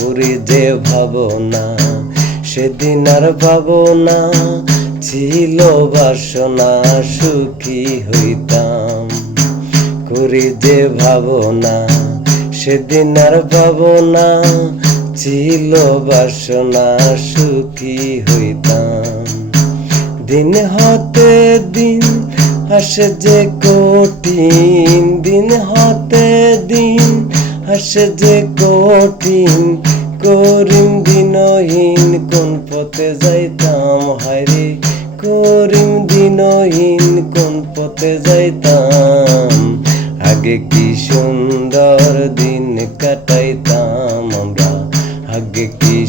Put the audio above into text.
করি যে ভাবনা, সেদিন আর ভাবনা ছিল বাসনা, সুখী হইতাম। করি যে ভাবনা, সেদিন আর ভাবনা ছিল বাসনা, সুখী হইতাম। দিন হতে দিন আসে যে কঠিন, দিন হতে দিন আসে যে কঠিন, করিম দিনহীন কোন পথে যাইতাম, হায়রে করিম দিনহীন কোন পথে যাইতাম। আগে কি সুন্দর দিন কাটাইতাম আমরা, আগে কি